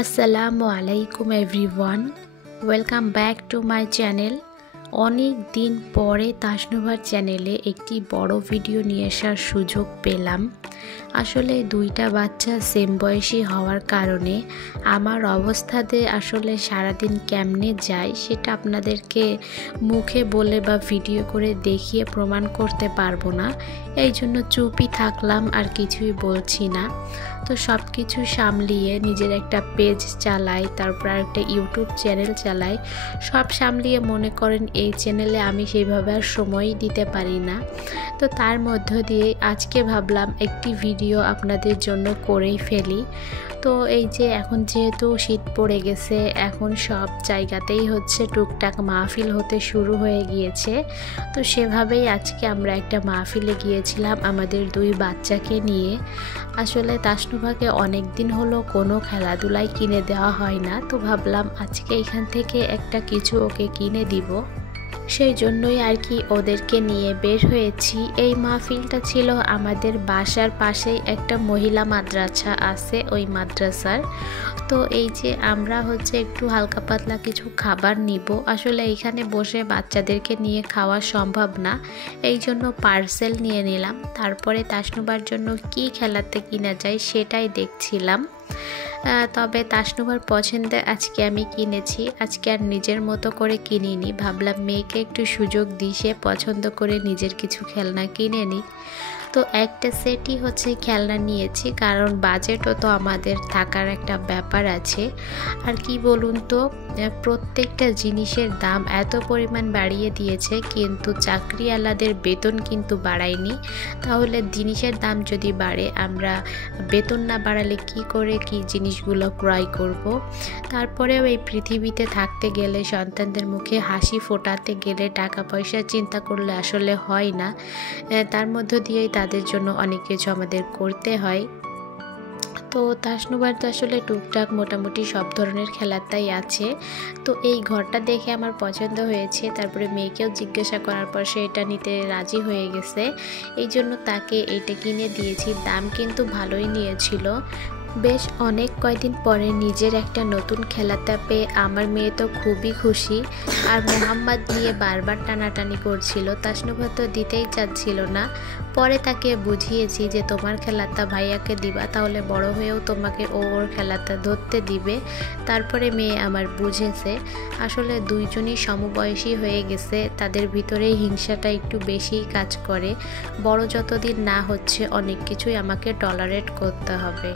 আসসালামু আলাইকুম everyone, welcome back to my channel. অনেক দিন পরে তাসনুভার চ্যানেলে একটি বড় ভিডিও নিয়ে আসার সুযোগ পেলাম। আসলে দুইটা বাচ্চা সেম বয়সী হওয়ার কারণে আমার অবস্থাতে আসলে সারাদিন কেমনে যায় সেটা আপনাদেরকে মুখে বলে বা ভিডিও করে দেখিয়ে প্রমাণ করতে পারবো না। এই জন্য চুপই থাকলাম, আর কিছুই বলছি না। তো সব কিছু সামলিয়ে নিজের একটা পেজ চালাই, তারপর একটা ইউটিউব চ্যানেল চালাই। সব সামলিয়ে মনে করেন এই চ্যানেলে আমি সেইভাবে আর সময়ই দিতে পারি না। তো তার মধ্য দিয়ে আজকে ভাবলাম একটি ভিডিও আপনাদের জন্য করেই ফেলি। তো এই যে এখন যেহেতু শীত পড়ে গেছে, এখন সব জায়গাতেই হচ্ছে টুকটাক মাহফিল হতে শুরু হয়ে গিয়েছে। তো সেভাবেই আজকে আমরা একটা মাহফিলে গিয়েছিলাম আমাদের দুই বাচ্চাকে নিয়ে। আসলে তাসনুভাকে অনেক দিন হলো কোনো খেলাধুলায় কিনে দেওয়া হয় না, তো ভাবলাম আজকে এখান থেকে একটা কিছু ওকে কিনে দিব। সেই জন্যই আর কি ওদেরকে নিয়ে বের হয়েছি। এই মাহফিলটা ছিল আমাদের বাসার পাশেই একটা মহিলা মাদ্রাসা আছে, ওই মাদ্রাসার। তো এই যে আমরা হচ্ছে একটু হালকা পাতলা কিছু খাবার নিব। আসলে এইখানে বসে বাচ্চাদেরকে নিয়ে খাওয়া সম্ভব না, এই জন্য পার্সেল নিয়ে নিলাম। তারপরে তাসনুবার জন্য কি খেলাতে কিনা যায় সেটাই দেখছিলাম। তবে তাসনুভার পছন্দে আজকে আমি কিনেছি। আজকে আর নিজের মতো করে কিনিনি, ভাবলাম মেয়েকে একটু সুযোগ দিই, সে পছন্দ করে নিজের কিছু খেলনা কিনে নিই। তো একটা সেটই হচ্ছে খেলনা নিয়েছি, কারণ বাজেটও তো আমাদের থাকার একটা ব্যাপার আছে। আর কি বলুন তো, প্রত্যেকটা জিনিসের দাম এত পরিমাণ বাড়িয়ে দিয়েছে, কিন্তু চাকরিওয়ালাদের বেতন কিন্তু বাড়ায়নি। তাহলে জিনিসের দাম যদি বাড়ে, আমরা বেতন না বাড়ালে কি করে কি জিনিসগুলো ক্রয় করব। তারপরেও এই পৃথিবীতে থাকতে গেলে, সন্তানদের মুখে হাসি ফোটাতে গেলে টাকা পয়সা চিন্তা করলে আসলে হয় না। তার মধ্য দিয়েই তাদের জন্য অনেক কিছু আমাদের করতে হয়। তো তাসনুবার তো আসলে টুকটাক মোটামুটি সব ধরনের খেলাটাই আছে। তো এই ঘরটা দেখে আমার পছন্দ হয়েছে, তারপরে মেয়েকেও জিজ্ঞাসা করার পর সে এটা নিতে রাজি হয়ে গেছে। এই জন্য তাকে এইটা কিনে দিয়েছি। দাম কিন্তু ভালোই নিয়েছিল। বেশ অনেক কয়দিন পরে নিজের একটা নতুন খেলাটা পেয়ে আমার মেয়ে তো খুবই খুশি। আর মোহাম্মদ নিয়ে বারবার টানাটানি করছিল, তাসনুভা তো দিতেই চাচ্ছিল না। পরে তাকে বুঝিয়েছি যে তোমার খেলাটা ভাইয়াকে দিবা, তাহলে বড় হয়েও তোমাকে ওর খেলাটা ধরতে দিবে। তারপরে মেয়ে আমার বুঝেছে। আসলে দুইজনই সমবয়সী হয়ে গেছে, তাদের ভিতরে হিংসাটা একটু বেশিই কাজ করে। বড় যতদিন না হচ্ছে অনেক কিছুই আমাকে টলারেট করতে হবে।